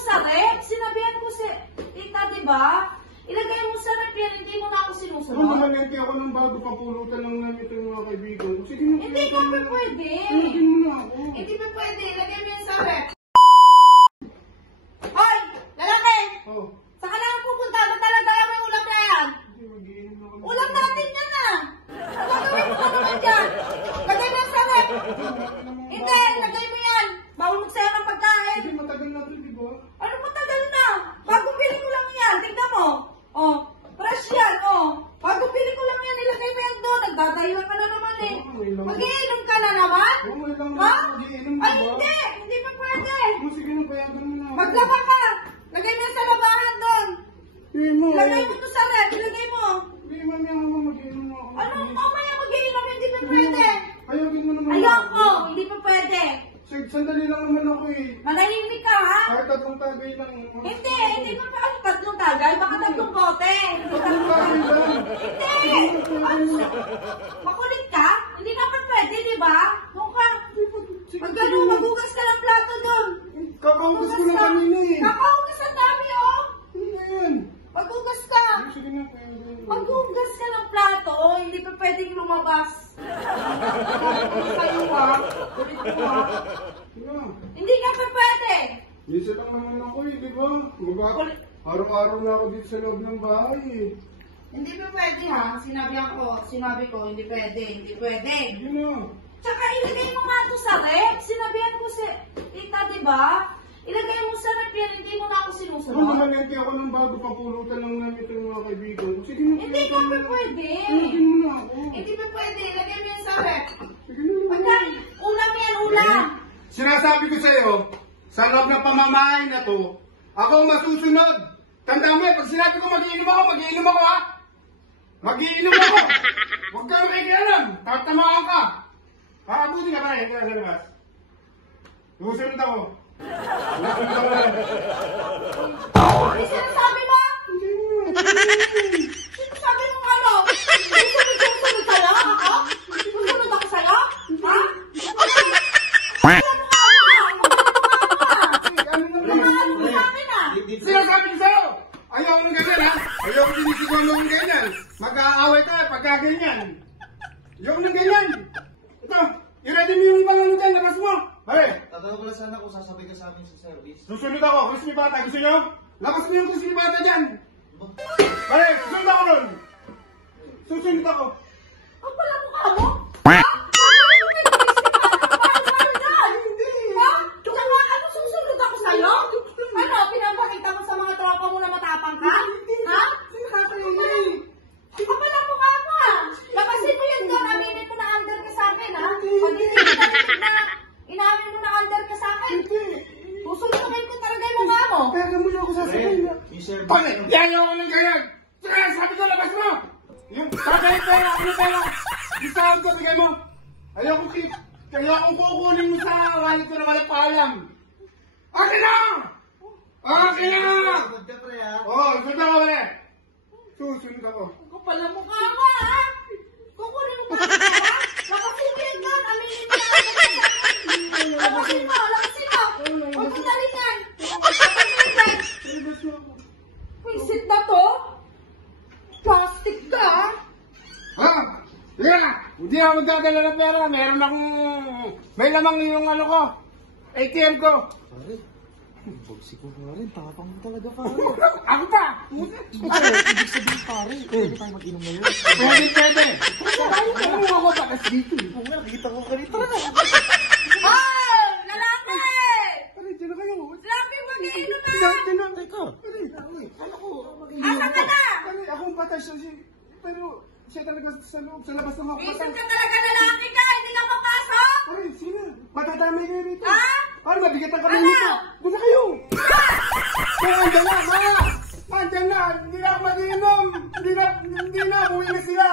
sa rep. Sinabihan ko si tita, di ba? Ilagay mo sa rep yan, hindi mo na ako sinusunod. Kung mamalente ako ng bago, papulutan lang namin ito yung mga kaibigan. Sige na. Hindi ka pa pwede. Hindi mo na ako. Hindi pa pwede. Ilagay mo yan sa rep. Hoy! Lalaki! Oh. Saan ka lang pupunta? Dala mo yung ulam na yan. Hindi, mag-iinom ako. Ulam natin yan ah! Gagawin mo na naman dyan! Lagay mo yan sa rep! Hindi! Lagay mo yan! Bawal magsayo ng pagkain! Hindi, matagal na ito, di ba? Ano matagal na? Bago pili ko lang yan! Tignan mo! Oh! Fresh yan! Oh! Bago pili ko lang yan! Ilagay mo yan doon! Nagdadahilan ka na naman eh! Mag-iinom ka na naman? Oo, may lang Ha? mag-iinom, di Ay ba? hindi! Hindi pa pwede! Oh, sige na, payagan mo na. Maglaba ka! Lagay mo yan sa labahan doon! Hindi mo. Ilagay mo ito sa rep! Ilagay mo! Hindi, mamaya naman mag-iinom ako. Ano? Mamaya mag-iinom! Hindi pa pwede! Ayogin mo naman Ayoko! Hindi pa pwede! Sandali lang naman ako eh. Manahimik ka ha? Kahit tatlong tagay lang. Hindi! Hindi pa pa tatlong tagay! Baka tatlong bote! Tatlong tagay lang. Hindi! Makulit ka? Hindi ka pa pwede, di ba? Mukha! Pag gano'n, magugas ka ng plato doon! Kakahugas ko lang kanina eh. Kakahugas ang dami oh! Ano na yan? Magugas ka! Sige na, payagan mo. Maghugas ka ng plato, hindi pa pwedeng lumabas. Kayo ha? Kulit mo ha? Ano? Hindi ka pa pwede. Minsan lang naman ako eh, di ba? Araw-araw na ako dito sa loob ng bahay eh. Hindi pa pwede ha? Sinabi ko, hindi pwede, hindi pwede. Yun na. Tsaka ilagay mo nga ito sa rep. Sinabihan ko si tita, di ba? Ilagay mo sa rep yan, hindi mo na ako Kung sinusunod. mamalente ako ng bago, papulutan lang namin ito yung mga kaibigan. Sige na. Hindi ka pa pwede. Ayogin mo na ako. Hindi pa pwede. Ilagay mo yan sa rep. Sige na. Pagkain, ulam yan, ulam. Sinasabi ko sa'yo, sa loob ng pamamahay na to, ako ang masusunod. Tandaan mo, pag sinabi ko mag-iinom ako ha? Mag-iinom ako. Huwag ka makikialam. Tatamaan ka. Haabutin ka ba? Hindi ka sa labas. Susunod ako. Susunod ako. Ano sinasabi mo? Sinasabi mo ano? Susunod ka lang ako? Susunod ako sa'yo? Ha? Sinasabi ko sa'yo! Ayaw nung ganyan ha! Ayaw nung sinisigaw nung ganyan! Mag-aaway tayo pagka ganyan! Ayaw nung ganyan! Ito! I-ready mo yung ibang ano dyan! Labas mo! Pare! Tatanong ko lang sana kung sasabay ka sa amin sa service. Susunod ako! Crispy Bata! Gusto nyo? Labas mo yung Crispy Bata dyan! Pare! Susunod ako nun! Susunod ako! Ang pala mukha mo? Ha? Ano yung may crispy pata? Ha? Tsaka ano susunod ako sa'yo? Ano? Pinapakita mo sa mga tropa mo na matapang ka? Ha? Ang pala mukha mo ha? Labasin mo yun doon. Aminin mo na under ka sa akin ha? Pag hindi ka na inamin mo na under ka sa akin. Susunod ko talaga yung mukha mo. Kaya mo na ako sasabihin na! Yung service. Pare! Ayaw ko ng ganyan! Sabi ko labas mo! Yung tagay pera! Ano pera? Yung sahod ko bigay mo! Ayaw ko keep! Kaya akong kukunin mo sa wallet ko na walang paalam! Akin na! Akin na! Huwag ka pre ha. Oo, sunod ako ulit! Susunod ako! Ang pala mukha mo ha? Kukunin mo pa ha? Lakasin mo yan doon. Aminin mo na under ka sa akin. Lakasin mo. Lakasin mo. Huwag mong galingan. Pwisit na to? Plastic ka ha? Ha? Sige na! Hindi ako magdadala ng pera. Meron akong... May lamang yung ano ko. ATM ko. Pare, bagsi ko na rin. Tapang mo talaga pare. Ako pa! Ibig sabihin pare, pwede tayo mag-inom ngayon. Pwede! Ano mo ako patas dito eh? Oo nga, nakita ko kanito na. Hoy! Lalaki! Pare, dyan na kayo. Lalaki, mag-iinom na! Dyan na. Teka, ano ko? Asa ka na? Pare, akong patas siya. Pero siya talaga sa loob, sa labas ng mga Isip patas. ka talaga lalaki ka! Hindi ka papasok! Pare, sino? Matadamay kayo rito. Ha? Pare, mabigat ang kami Ano? nito. Doon na kayo. Kaya andyan na, ma! Andyan na! Hindi na ako mag-iinom! Hindi na! Uwi na sila!